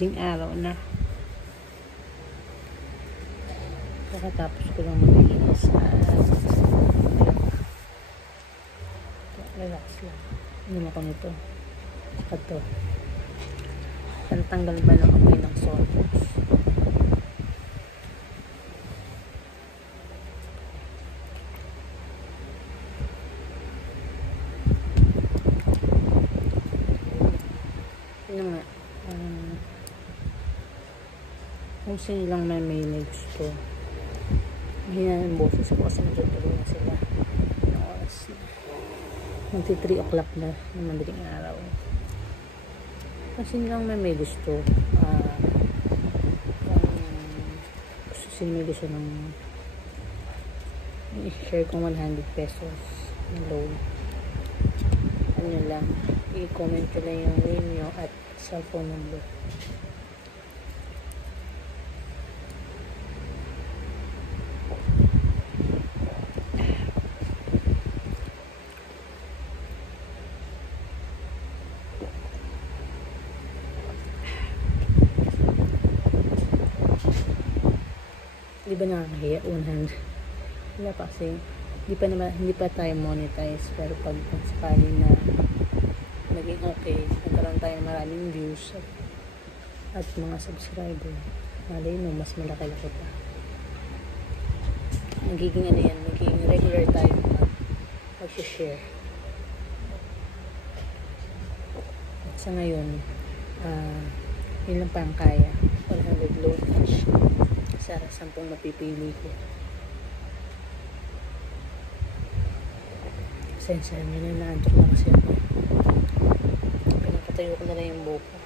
madaling araw na. Pagkatapos ko lang maglinis at relax lang. Inom ako nito. Saka to. Pantanggal ba ng amoy ng Sonrox? Ano nga? Kung sino lang may gusto. Hina ng boses ko kasi nagtutuloy na sila. Ng oras na. Magti 3 o'clock na ng madaling araw. Kung sino lang may gusto. Kung sino may gusto ng i-share kong 100 pesos ng loan. Ano lang. I-comment ko lang yung name nyo at cellphone number. Di ba nakakahiya? 100. Wala pa kasi hindi pa tayo monetize, pero pag sakali na naging okay, nagkaroon tayo maraming views at mga subscriber, malay mo mas malaki-laki pa. Nagiging ano yan, nagiging regular tayo mag-share. At sa ngayon, yun lang pa ang kaya. 100 load each. Sa 10 mapipili ko. Sensya nyo na, naantok na kasi ako. Pinapatayo ko na lang yung buko.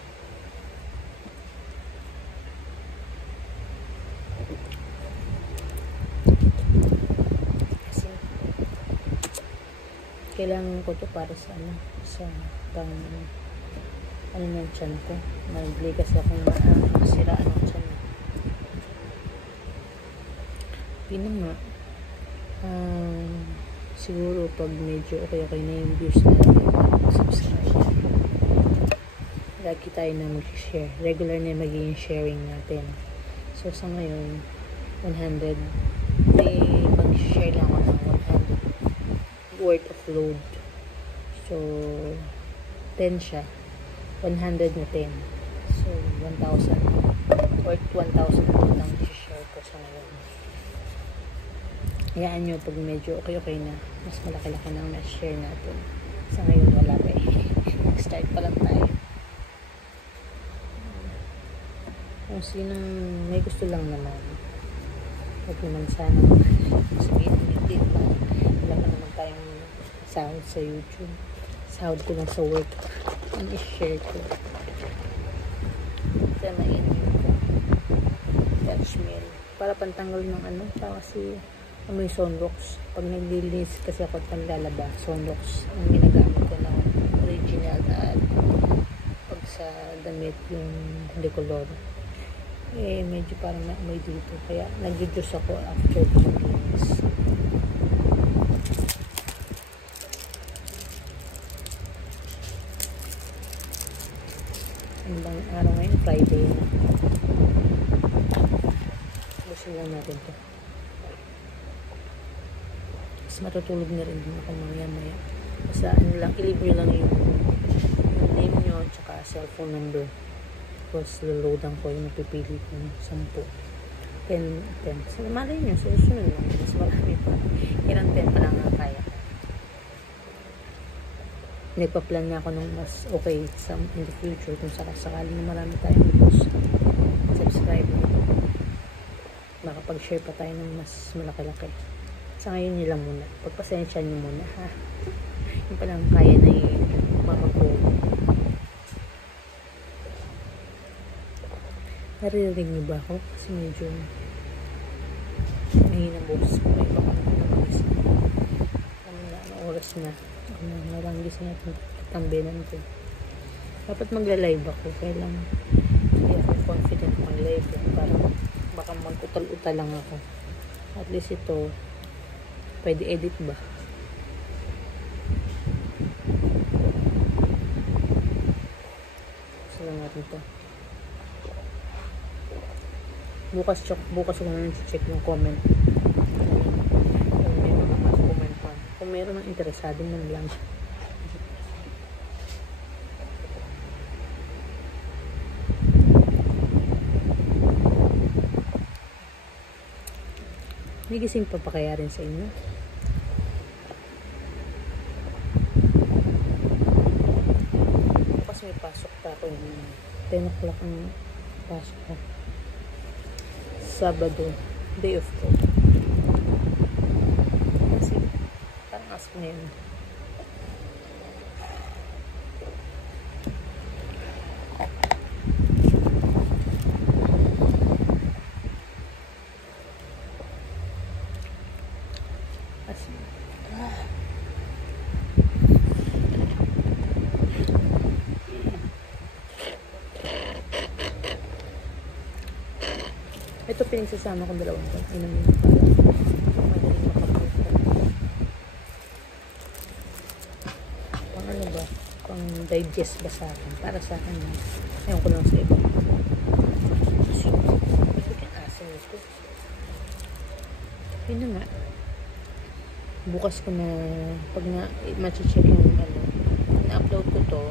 Kasi kailangan ko to para sa sa pang ng tiyan ko. Maligay kasi akong masiraan ng tiyan. Pino nga, siguro pag medyo okay na yung views natin, subscribe. Lagi tayo na mag-share. Regular na magiging sharing natin. So, sa ngayon, 100, may mag-share lang ako ng 100 worth of load. So, 10 siya. 100 na 10. So, 1,000. Worth 1,000 load ang share ko sa ngayon. Hayaan nyo pag medyo okay na, mas malaki-laki na ang share natin. Sa ngayon wala pa eh. Nag-start pa lang tayo. Kung sinong may gusto lang naman, huwag naman sana sabihin hindi lang. Wala pa naman tayong sahod sa YouTube. Sahod ko lang sa work. Ang i-share ko. Kaya mainit ko. Dutch meal. Para pantanggal ng kasi amoy Sonrox. Pag naglilinis kasi ako at panlalaba, Sonrox ang ginagamit ko ng original at pag sa damit yung decolor. Medyo parang may dito. Kaya nag-juice ako after paglinis. Ano bang araw ngayon? Friday na. Gusto lang natin to. Matutulog na rin din ako maya-maya. Basta lang, i-leave nyo lang yung name nyo at saka cellphone number. Tapos luludan ko yung napipili ko 10. 10. So, malay nyo, susunod lang. Mas marami pa. Ilang 10 pa lang ang kaya. Nagpa-plan na ako ng mas okay in the future kung sakali na marami tayong subscriber. Makapag-share pa tayo ng mas malaki-laki. Sa ngayon nyo lang muna. Pagpasensya nyo muna, ha? Yung palang kaya na yung mama ko. Naririnig nyo ba ako? Kasi medyo mahinang boses ko. May baka naman anong oras na. Narangis na itong tambinan ko. Dapat magla-live ako. Kaya lang hindi ako confident mag-live. Parang baka mag-utal-utal lang ako. At least ito pwede edit ba? Gusto lang natin ito. Bukas ko na check yung comment. Kung may mga mas comment pa. Kung meron ng interesado man lang. May gising pa kaya rin sa inyo? Bukas may pasok pa ako. 10 o'clock ang pasok ko. Sabado, day off ko. Kasi, parang ask mo yun. Ito pinagsasama kong dalawang to. Inumin na para madaling makapusta. Pang ano ba? Pang digest ba sa akin? Para sa akin. Ayaw ko lang sa iba. Kasi kang asin ito. Yun na nga. Bukas ko na, pag ma-check yung ano, na-upload ko to,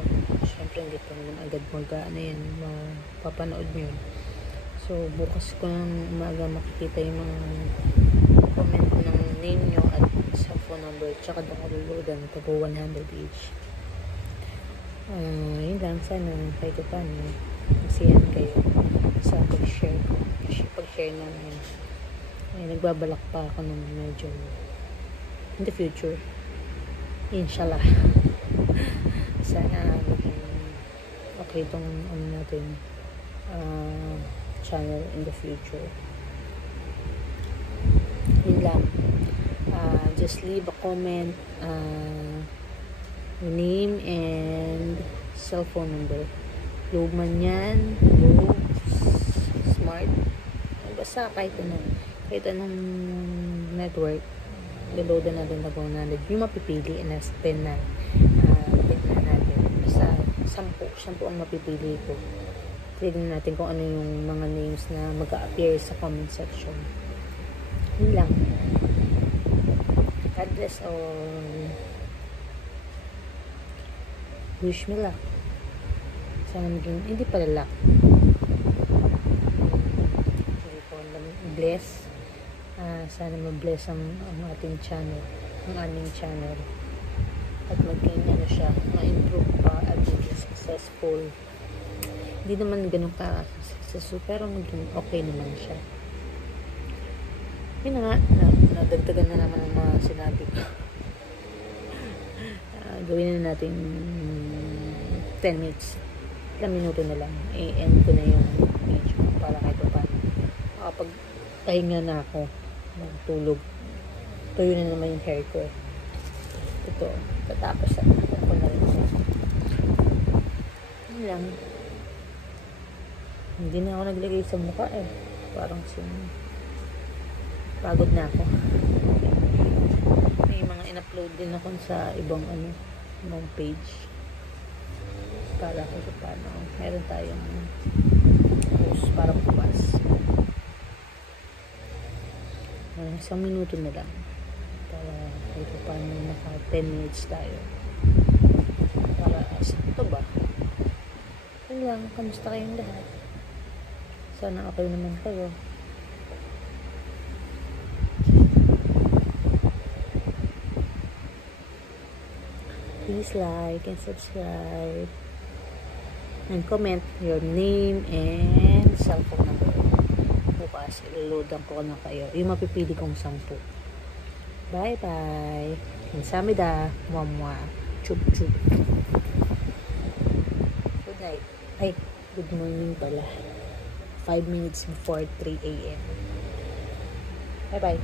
syempre hindi ko naman agad ano yan, mapapanood nyo. So, bukas ko ng umaga makikita yung mga comment ko ng name nyo at sa phone number. Tsaka doon ko luludan. Pag 100 each. Yun lang. Sana kahit paano magsiyan kayo sa pag-share ko. Pag-share namin. Nagbabalak pa ako ng medyo in the future. Inshallah. Sana maging okay itong ano natin. Channel in the future. Yun lang. Just leave a comment, name and cellphone number. Globe man yan, Globe, Smart, basta kahit anong network, downloadan natin na 100. Yung mapipili na spin na natin. Basta 10 ang mapipili ko. Tignan natin kung ano yung mga names na mag-a-appear sa comment section. Yun lang. God bless all. Wish me luck. Sana maging, hindi pala luck. Hindi ko bless. Sana ma-bless ang ating channel. Ang aming channel. At maging ano siya, ma-improve pa at maging successful. Hindi naman ganun ka-successful, pero maging okay naman siya. Yun na nga, nadagdagan na naman ang mga sinabi ko. Gawin na natin 10 minutes. 10 minuto na lang. I-end ko na yung video para kahit pa paano. Kapag pahinga na ako, tulog, tuyo na naman yung hair ko. Ito, tatapos na ako na rin siya. Yun lang. Hindi na ako naglagay sa mukha eh. Parang pagod na ako. May mga in-upload din ako sa ibang page. Para ko paano. Meron tayong post para bukas. 1 minuto na lang. Para kahit paano naka 10 minutes tayo. Para ito ba? Yun lang. Kamusta kayong lahat? Sana okay naman kayo. Please like and subscribe. And comment your name and cellphone number. Bukas, iloloadan ko na kayo. Yung mapipili kong 10. Bye-bye. Kamsahamnida. Mwah-mwah. Chup-chup. Good night. Ay, good morning pala. 5 minutes before 3 a.m. Bye-bye.